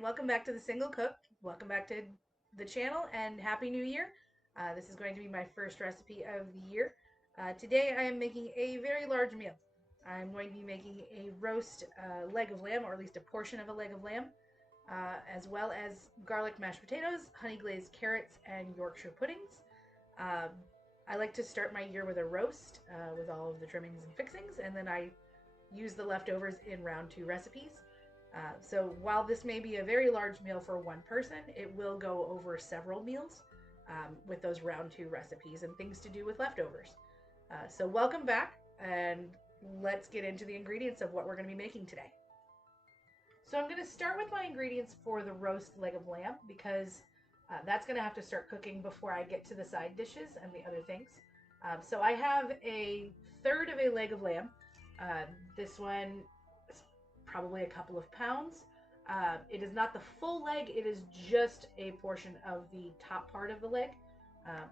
and welcome back to The Single Cook. Welcome back to the channel and Happy New Year. This is going to be my first recipe of the year. Today I am making a very large meal. I'm going to be making a roast leg of lamb, or at least a portion of a leg of lamb, as well as garlic mashed potatoes, honey glazed carrots, and Yorkshire puddings. Um, I like to start my year with a roast with all of the trimmings and fixings, and then I use the leftovers in round two recipes. So while this may be a very large meal for one person, it will go over several meals with those round two recipes and things to do with leftovers. So welcome back, and let's get into the ingredients of what we're going to be making today. So I'm going to start with my ingredients for the roast leg of lamb because that's going to have to start cooking before I get to the side dishes and the other things. So I have a third of a leg of lamb. This one is probably a couple of pounds. It is not the full leg, it is just a portion of the top part of the leg.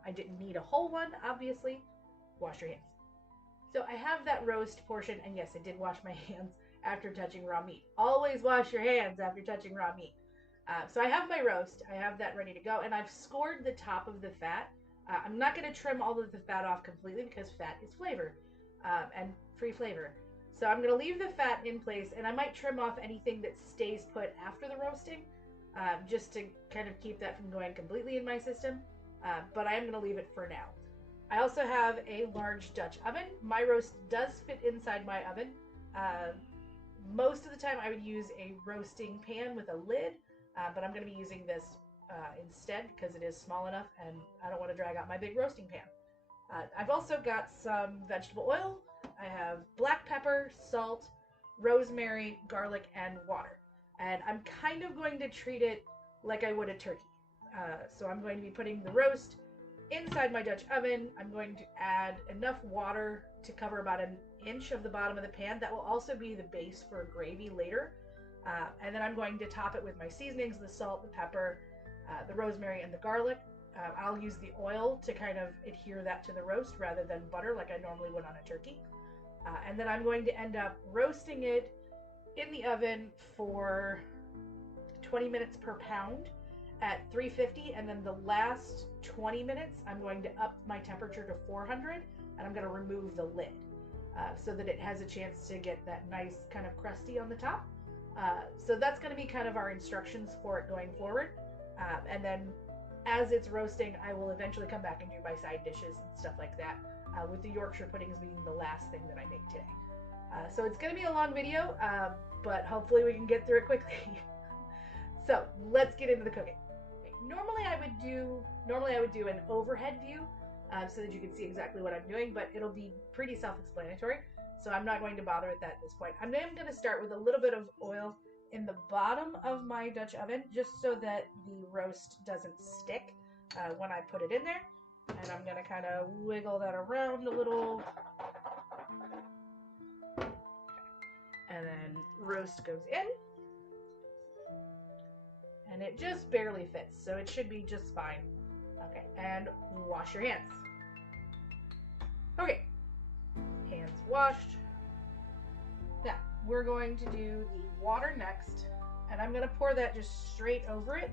I didn't need a whole one, obviously. Wash your hands. So I have that roast portion, and yes, I did wash my hands after touching raw meat. Always wash your hands after touching raw meat. So I have my roast, I have that ready to go, and I've scored the top of the fat. I'm not going to trim all of the fat off completely because fat is flavor and free flavor. So I'm going to leave the fat in place, and I might trim off anything that stays put after the roasting just to kind of keep that from going completely in my system. But I am going to leave it for now. I also have a large Dutch oven. My roast does fit inside my oven. Most of the time I would use a roasting pan with a lid, but I'm going to be using this instead because it is small enough and I don't want to drag out my big roasting pan. I've also got some vegetable oil. I have black pepper, salt, rosemary, garlic, and water. And I'm kind of going to treat it like I would a turkey. So I'm going to be putting the roast inside my Dutch oven. I'm going to add enough water to cover about an inch of the bottom of the pan. That will also be the base for gravy later. And then I'm going to top it with my seasonings, the salt, the pepper, the rosemary, and the garlic. I'll use the oil to kind of adhere that to the roast rather than butter like I normally would on a turkey. And then I'm going to end up roasting it in the oven for 20 minutes per pound at 350, and then the last 20 minutes I'm going to up my temperature to 400, and I'm going to remove the lid so that it has a chance to get that nice kind of crusty on the top. So that's going to be kind of our instructions for it going forward. And then as it's roasting, I will eventually come back and do my side dishes and stuff like that, with the Yorkshire puddings being the last thing that I make today. So it's going to be a long video, but hopefully we can get through it quickly. So let's get into the cooking. Okay, normally I would do an overhead view so that you can see exactly what I'm doing, but it'll be pretty self-explanatory. So I'm not going to bother with that at this point. I'm going to start with a little bit of oil in the bottom of my Dutch oven just so that the roast doesn't stick when I put it in there. And I'm going to kind of wiggle that around a little. Okay. And then roast goes in. And it just barely fits, so it should be just fine. Okay, and wash your hands. Okay, hands washed. Now, we're going to do the water next, and I'm going to pour that just straight over it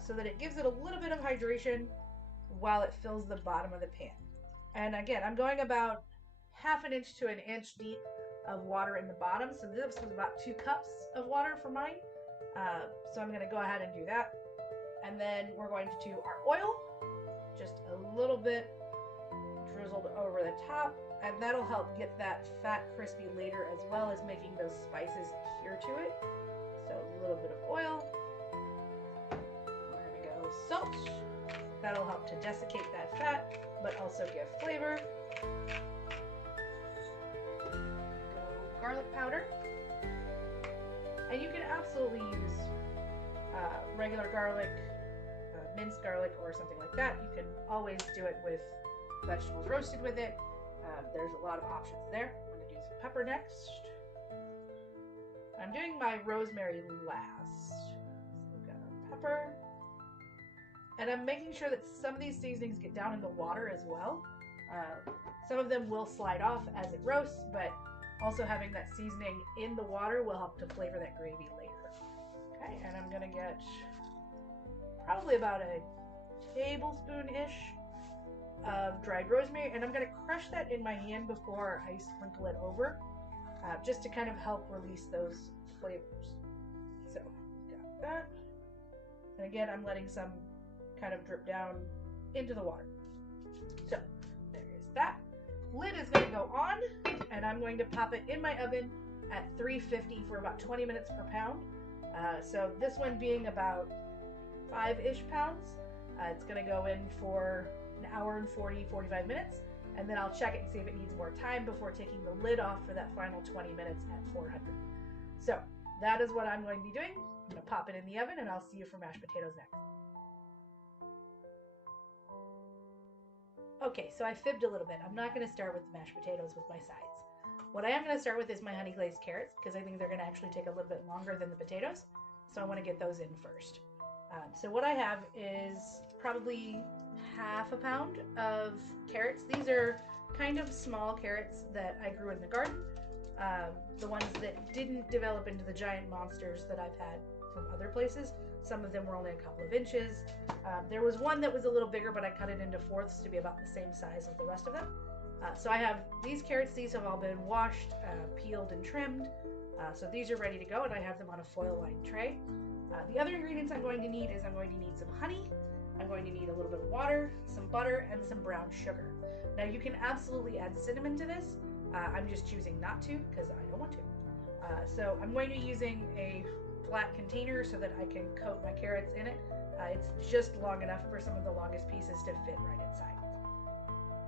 so that it gives it a little bit of hydration while it fills the bottom of the pan. And again, I'm going about half an inch to an inch deep of water in the bottom, so this was about 2 cups of water for mine. So I'm going to go ahead and do that. And then we're going to do our oil, just a little bit drizzled over the top, and that'll help get that fat crispy later, as well as making those spices adhere to it. So a little bit of oil. We're going to go salt. That'll help to desiccate that fat, but also give flavor. Go garlic powder. And you can absolutely use regular garlic, minced garlic, or something like that. You can always do it with vegetables roasted with it. There's a lot of options there. I'm going to do some pepper next. I'm doing my rosemary last. So we've got our pepper. And I'm making sure that some of these seasonings get down in the water as well. Some of them will slide off as it roasts, but also having that seasoning in the water will help to flavor that gravy later. Okay, and I'm gonna get probably about a tablespoon-ish of dried rosemary, and I'm gonna crush that in my hand before I sprinkle it over, just to kind of help release those flavors. So, got that. And again, I'm letting some kind of drip down into the water. So, there is that. Lid is going to go on, and I'm going to pop it in my oven at 350 for about 20 minutes per pound. So this one being about 5-ish pounds, it's going to go in for an hour and 45 minutes, and then I'll check it and see if it needs more time before taking the lid off for that final 20 minutes at 400. So that is what I'm going to be doing. I'm going to pop it in the oven, and I'll see you for mashed potatoes next. Okay, so I fibbed a little bit. I'm not going to start with the mashed potatoes with my sides. What I am going to start with is my honey glazed carrots, because I think they're going to actually take a little bit longer than the potatoes. So I want to get those in first. So what I have is probably half a pound of carrots. These are kind of small carrots that I grew in the garden. The ones that didn't develop into the giant monsters that I've had from other places. Some of them were only a couple of inches. There was one that was a little bigger, but I cut it into fourths to be about the same size as the rest of them. So I have these carrots. These have all been washed, peeled, and trimmed. So these are ready to go, and I have them on a foil-lined tray. The other ingredients I'm going to need is I'm going to need some honey. I'm going to need a little bit of water, some butter, and some brown sugar. Now you can absolutely add cinnamon to this. I'm just choosing not to because I don't want to. So I'm going to be using a flat container so that I can coat my carrots in it. It's just long enough for some of the longest pieces to fit right inside.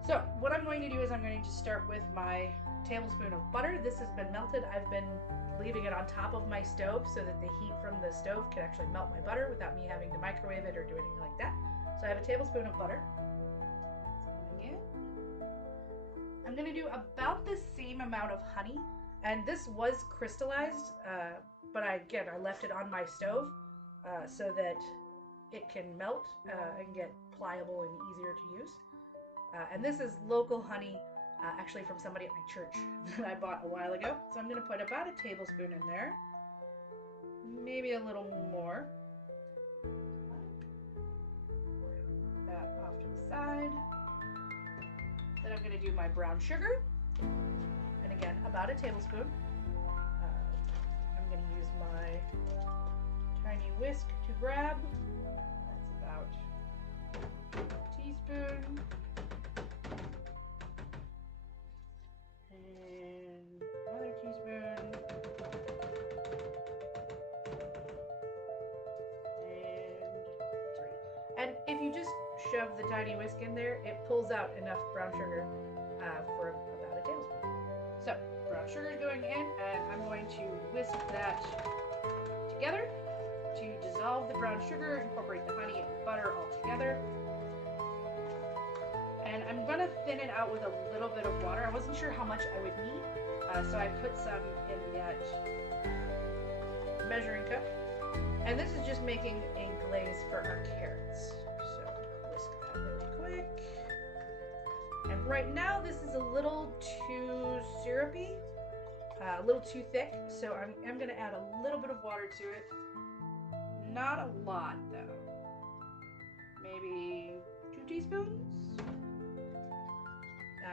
So what I'm going to do is I'm going to start with my tablespoon of butter. This has been melted. I've been leaving it on top of my stove so that the heat from the stove can actually melt my butter without me having to microwave it or do anything like that. So I have a tablespoon of butter. I'm going to do about the same amount of honey, and this was crystallized, but I left it on my stove so that it can melt and get pliable and easier to use. And this is local honey, actually from somebody at my church that I bought a while ago. So I'm going to put about a tablespoon in there, maybe a little more. Put that off to the side. Then I'm going to do my brown sugar, and again, about a tablespoon. I'm going to use my tiny whisk to grab. That's about a teaspoon. And another teaspoon. And 3. And if you just shove the tiny whisk in there, it pulls out enough brown sugar for about a tablespoon. So brown sugar is going in, and I'm going to whisk that together to dissolve the brown sugar, incorporate the honey and butter all together. And I'm going to thin it out with a little bit of water. I wasn't sure how much I would need, so I put some in that measuring cup. And this is just making a glaze for our carrots. So whisk that really quick. And right now this is a little too syrupy, a little too thick, so I'm going to add a little bit of water to it. Not a lot though. Maybe 2 teaspoons?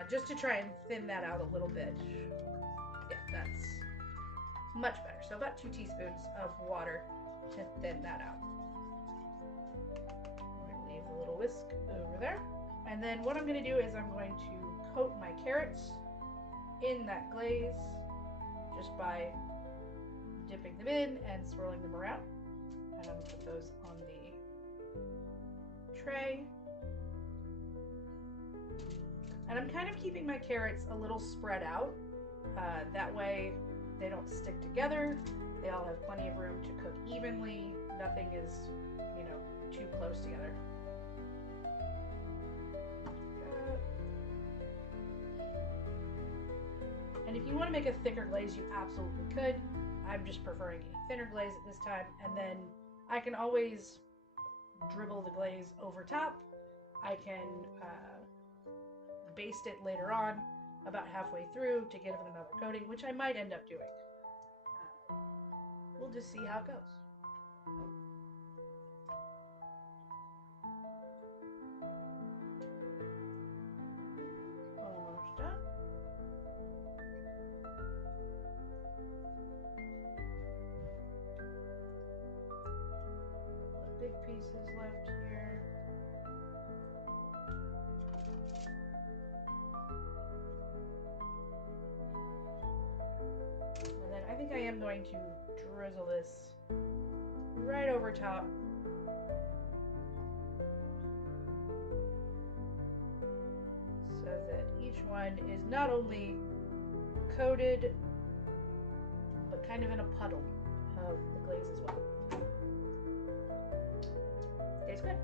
Just to try and thin that out a little bit. Yeah, that's much better. So about 2 teaspoons of water to thin that out. I'm going to leave a little whisk over there. And then what I'm going to do is I'm going to coat my carrots in that glaze just by dipping them in and swirling them around. And I'm going to put those on the tray. And I'm kind of keeping my carrots a little spread out. That way they don't stick together. They all have plenty of room to cook evenly. Nothing is, too close together. And if you want to make a thicker glaze, you absolutely could. I'm just preferring a thinner glaze at this time. And then I can always dribble the glaze over top. I can baste it later on about halfway through to give it another coating, which I might end up doing. We'll just see how it goes. Almost done. Big pieces left here. And then I think I am going to drizzle this right over top. So that each one is not only coated, but kind of in a puddle of the glaze as well. Tastes good.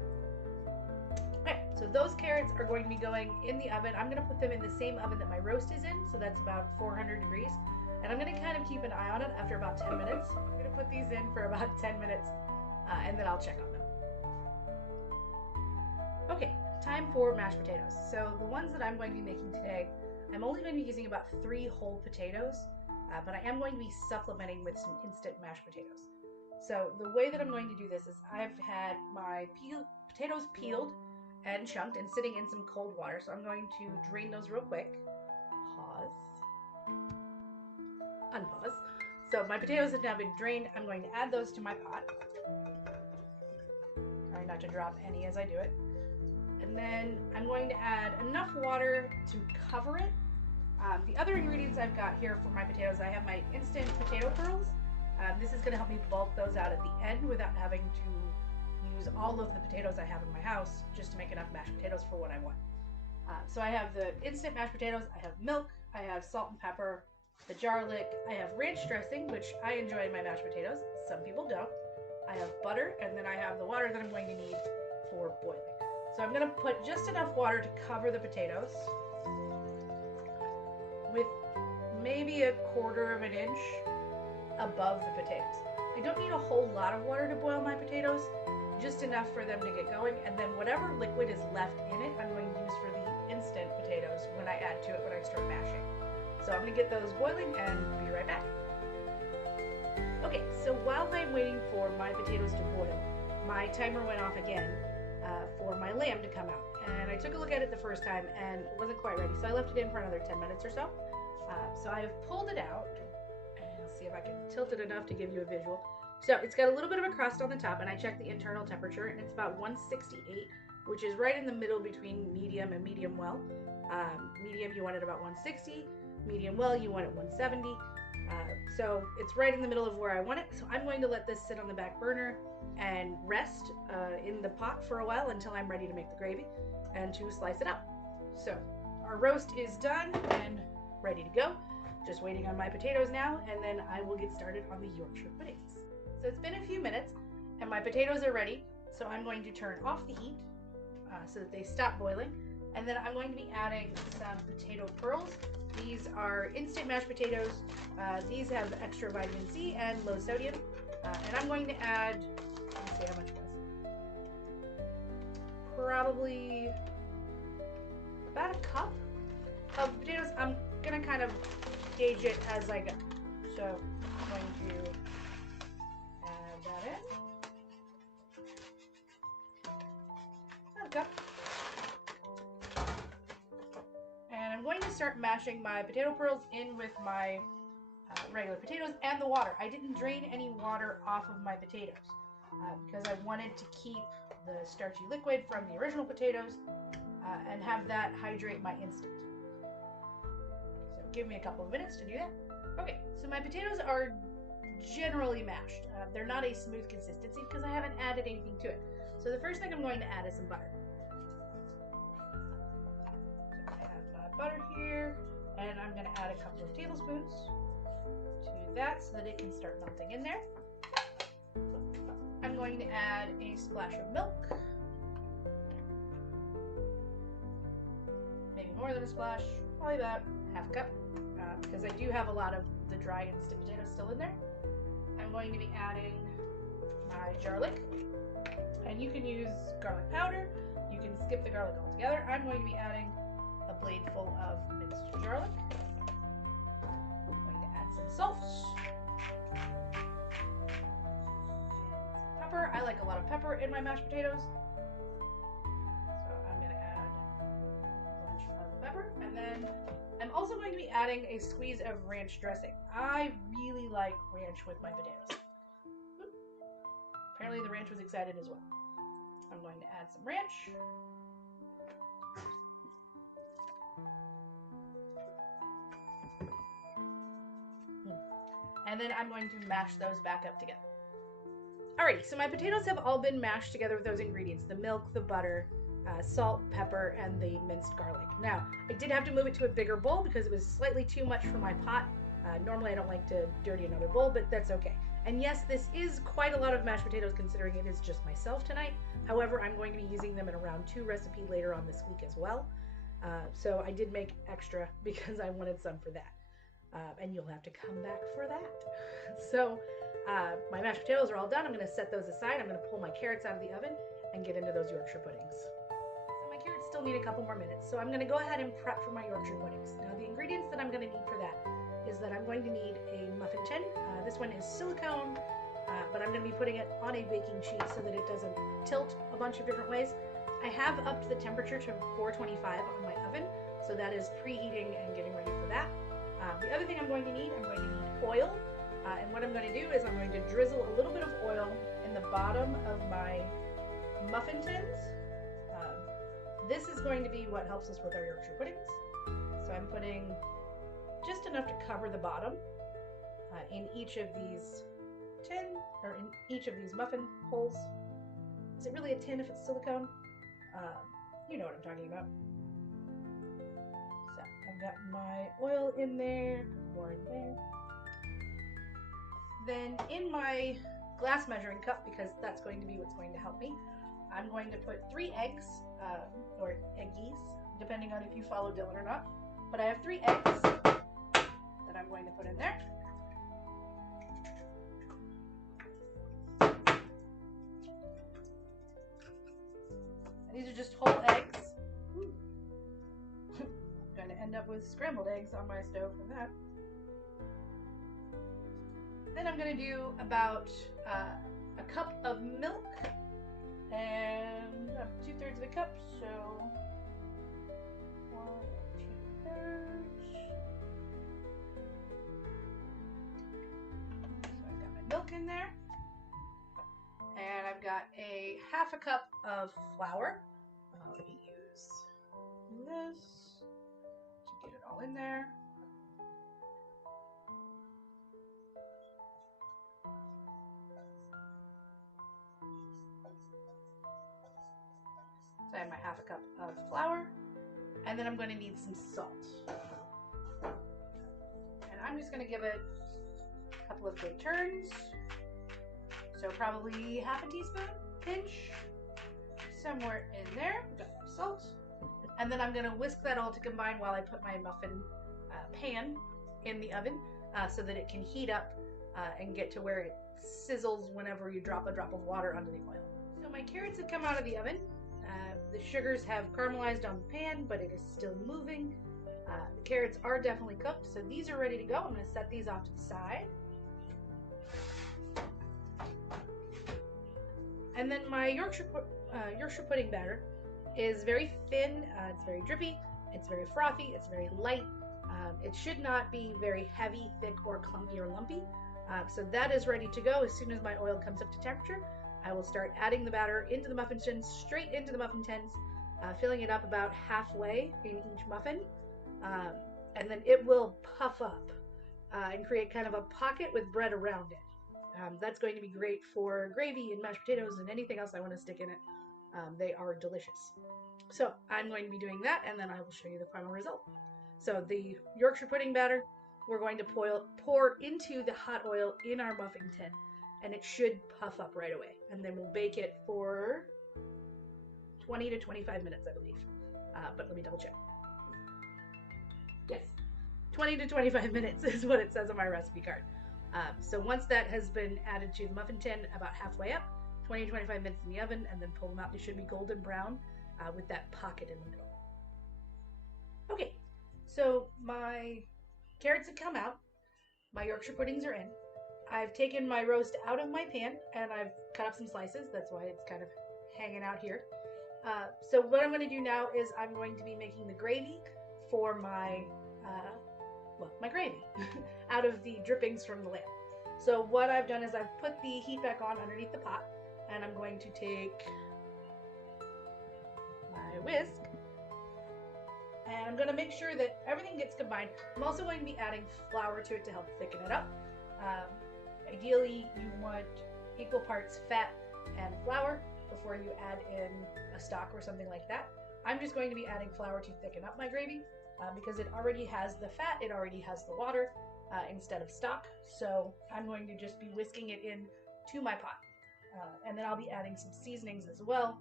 Okay, so those carrots are going to be going in the oven. I'm going to put them in the same oven that my roast is in, so that's about 400 degrees. And I'm going to kind of keep an eye on it after about 10 minutes. I'm going to put these in for about 10 minutes, and then I'll check on them. Okay, time for mashed potatoes. So the ones that I'm going to be making today, I'm only going to be using about 3 whole potatoes, but I am going to be supplementing with some instant mashed potatoes. So the way that I'm going to do this is I've had my potatoes peeled and chunked and sitting in some cold water. So I'm going to drain those real quick. Pause. Unpause. So my potatoes have now been drained. I'm going to add those to my pot. Try not to drop any as I do it. And then I'm going to add enough water to cover it. The other ingredients I've got here for my potatoes, I have my instant potato pearls. This is going to help me bulk those out at the end without having to use all of the potatoes I have in my house just to make enough mashed potatoes for what I want. So I have the instant mashed potatoes, I have milk, I have salt and pepper, the garlic, I have ranch dressing, which I enjoy in my mashed potatoes. Some people don't. I have butter, and then I have the water that I'm going to need for boiling. So I'm going to put just enough water to cover the potatoes with maybe 1/4 of an inch above the potatoes. I don't need a whole lot of water to boil my potatoes, just enough for them to get going, and then whatever liquid is left in it, I'm going to use for the instant potatoes when I add to it when I start mashing. So I'm going to get those boiling and be right back. Okay, so while I'm waiting for my potatoes to boil, my timer went off again for my lamb to come out. And I took a look at it the first time and it wasn't quite ready, so I left it in for another 10 minutes or so. So I have pulled it out, and I'll see if I can tilt it enough to give you a visual. So it's got a little bit of a crust on the top, and I checked the internal temperature, and it's about 168, which is right in the middle between medium and medium well. Medium, you want it about 160. Medium well, you want it 170. So it's right in the middle of where I want it. So I'm going to let this sit on the back burner and rest in the pot for a while until I'm ready to make the gravy and to slice it up. So our roast is done and ready to go. Just waiting on my potatoes now, and then I will get started on the Yorkshire puddings. So it's been a few minutes and my potatoes are ready. So I'm going to turn off the heat so that they stop boiling. And then I'm going to be adding some potato pearls. These are instant mashed potatoes. These have extra vitamin C and low sodium. And I'm going to add, let's see how much it was. Probably about a cup of potatoes. I'm going to kind of gauge it as I go. So I'm going to add that in. About a cup. And I'm going to start mashing my potato pearls in with my regular potatoes and the water. I didn't drain any water off of my potatoes because I wanted to keep the starchy liquid from the original potatoes and have that hydrate my instant. So give me a couple of minutes to do that. Okay, so my potatoes are generally mashed. They're not a smooth consistency because I haven't added anything to it. So the first thing I'm going to add is some butter. Butter here, and I'm going to add a couple of tablespoons to that so that it can start melting in there. I'm going to add a splash of milk, maybe more than a splash, probably about half a cup, because I do have a lot of the dry instant potatoes still in there. I'm going to be adding my garlic, and you can use garlic powder, you can skip the garlic altogether. I'm going to be adding a blade full of minced garlic. I'm going to add some salt. like a lot of pepper in my mashed potatoes. So I'm going to add a bunch of pepper. And then I'm also going to be adding a squeeze of ranch dressing. I really like ranch with my potatoes. Apparently the ranch was excited as well. I'm going to add some ranch. And then I'm going to mash those back up together. Alright, so my potatoes have all been mashed together with those ingredients. The milk, the butter, salt, pepper, and the minced garlic. Now, I did have to move it to a bigger bowl because it was slightly too much for my pot. Normally I don't like to dirty another bowl, but that's okay. And yes, this is quite a lot of mashed potatoes considering it is just myself tonight. However, I'm going to be using them in a round 2 recipe later on this week as well. So I did make extra because I wanted some for that. And you'll have to come back for that. So my mashed potatoes are all done. I'm going to set those aside. I'm going to pull my carrots out of the oven and get into those Yorkshire puddings. So my carrots still need a couple more minutes. So I'm going to go ahead and prep for my Yorkshire puddings. Now the ingredients that I'm going to need for that is that I'm going to need a muffin tin. This one is silicone, but I'm going to be putting it on a baking sheet so that it doesn't tilt a bunch of different ways. I have upped the temperature to 425 on my oven, so that is preheating and getting ready for that. The other thing I'm going to need oil, and what I'm going to do is I'm going to drizzle a little bit of oil in the bottom of my muffin tins. This is going to be what helps us with our Yorkshire puddings. So I'm putting just enough to cover the bottom in each of these in each of these muffin holes. Is it really a tin if it's silicone? You know what I'm talking about. So I've got my oil in there, more in there. Then in my glass measuring cup, because that's going to be what's going to help me, I'm going to put 3 eggs, or eggies, depending on if you follow Dylan or not. But I have 3 eggs that I'm going to put in there. And these are just whole eggs. I'm going to end up with scrambled eggs on my stove for that. Then I'm going to do about a cup of milk and 2/3 of a cup, so 1, 2/3. So I've got my milk in there, and I've got a 1/2 cup of flour. Let me use this to get it all in there. So I have my 1/2 cup of flour, and then I'm going to need some salt. And I'm just going to give it a couple of good turns. So probably 1/2 teaspoon, pinch, somewhere in there. We've got my salt. And then I'm going to whisk that all to combine while I put my muffin pan in the oven so that it can heat up and get to where it sizzles whenever you drop a drop of water onto the oil. So my carrots have come out of the oven. The sugars have caramelized on the pan, but it is still moving. The carrots are definitely cooked, so these are ready to go. I'm going to set these off to the side. And then my Yorkshire pudding batter is very thin, it's very drippy, it's very frothy, it's very light. It should not be very heavy, thick, or clumpy or lumpy. So that is ready to go. As soon as my oil comes up to temperature, I will start adding the batter into the muffin tins, straight into the muffin tins, filling it up about halfway in each muffin. And then it will puff up and create kind of a pocket with bread around it. That's going to be great for gravy and mashed potatoes and anything else I want to stick in it. They are delicious. So I'm going to be doing that, and then I will show you the final result. So the Yorkshire pudding batter, we're going to pour into the hot oil in our muffin tin, and it should puff up right away. And then we'll bake it for 20 to 25 minutes, I believe. But let me double check. Yes, 20 to 25 minutes is what it says on my recipe card. So once that has been added to the muffin tin about halfway up, 20 to 25 minutes in the oven, and then pull them out. They should be golden brown with that pocket in the middle. Okay, so my carrots have come out. My Yorkshire puddings are in. I've taken my roast out of my pan and I've cut up some slices. That's why it's kind of hanging out here. So what I'm going to do now is I'm going to be making the gravy for my gravy out of the drippings from the lamb. So what I've done is I've put the heat back on underneath the pot, and I'm going to take my whisk, and I'm going to make sure that everything gets combined. I'm also going to be adding flour to it to help thicken it up. Ideally, you want equal parts fat and flour before you add in a stock or something like that. I'm just going to be adding flour to thicken up my gravy because it already has the fat, it already has the water instead of stock. So I'm going to just be whisking it in to my pot. And then I'll be adding some seasonings as well.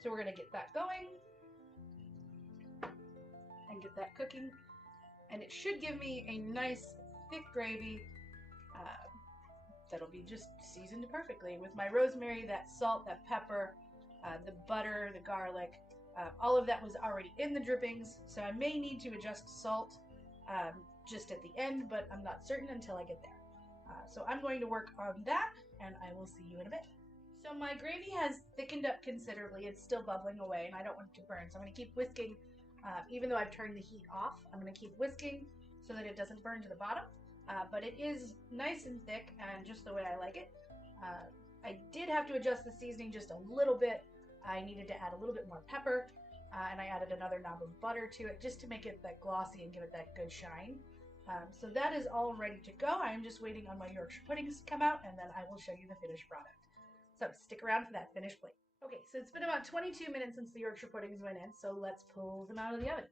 So we're going to get that going and get that cooking. And it should give me a nice thick gravy that'll be just seasoned perfectly with my rosemary, that salt, that pepper, the butter, the garlic. All of that was already in the drippings, so I may need to adjust salt just at the end, but I'm not certain until I get there. So I'm going to work on that, and I will see you in a bit. So my gravy has thickened up considerably. It's still bubbling away, and I don't want it to burn, so I'm going to keep whisking. Even though I've turned the heat off, I'm going to keep whisking so that it doesn't burn to the bottom. But it is nice and thick and just the way I like it. I did have to adjust the seasoning just a little bit. I needed to add a little bit more pepper, and I added another knob of butter to it just to make it that glossy and give it that good shine. So that is all ready to go. I'm just waiting on my Yorkshire puddings to come out, and then I will show you the finished product. So stick around for that finished plate. Okay, so it's been about 22 minutes since the Yorkshire puddings went in, so let's pull them out of the oven.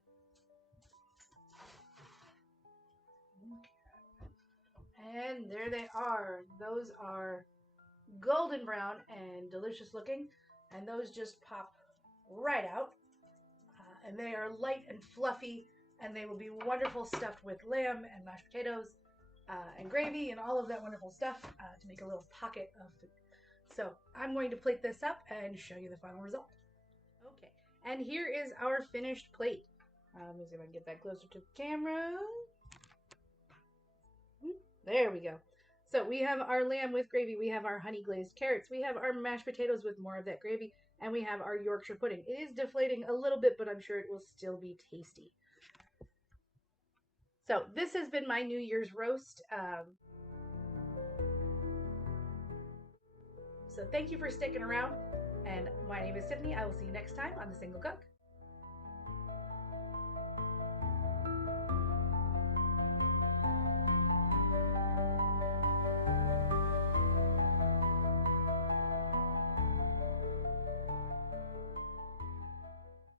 And there they are. Those are golden brown and delicious looking, and those just pop right out. And they are light and fluffy, and they will be wonderful stuffed with lamb and mashed potatoes and gravy and all of that wonderful stuff to make a little pocket of food. So I'm going to plate this up and show you the final result. Okay, and here is our finished plate. Let me see if I can get that closer to the camera. There we go. So we have our lamb with gravy, we have our honey glazed carrots, we have our mashed potatoes with more of that gravy, and we have our Yorkshire pudding. It is deflating a little bit, but I'm sure it will still be tasty. So this has been my New Year's roast. So thank you for sticking around, and my name is Tiffany. I will see you next time on The Single Cook.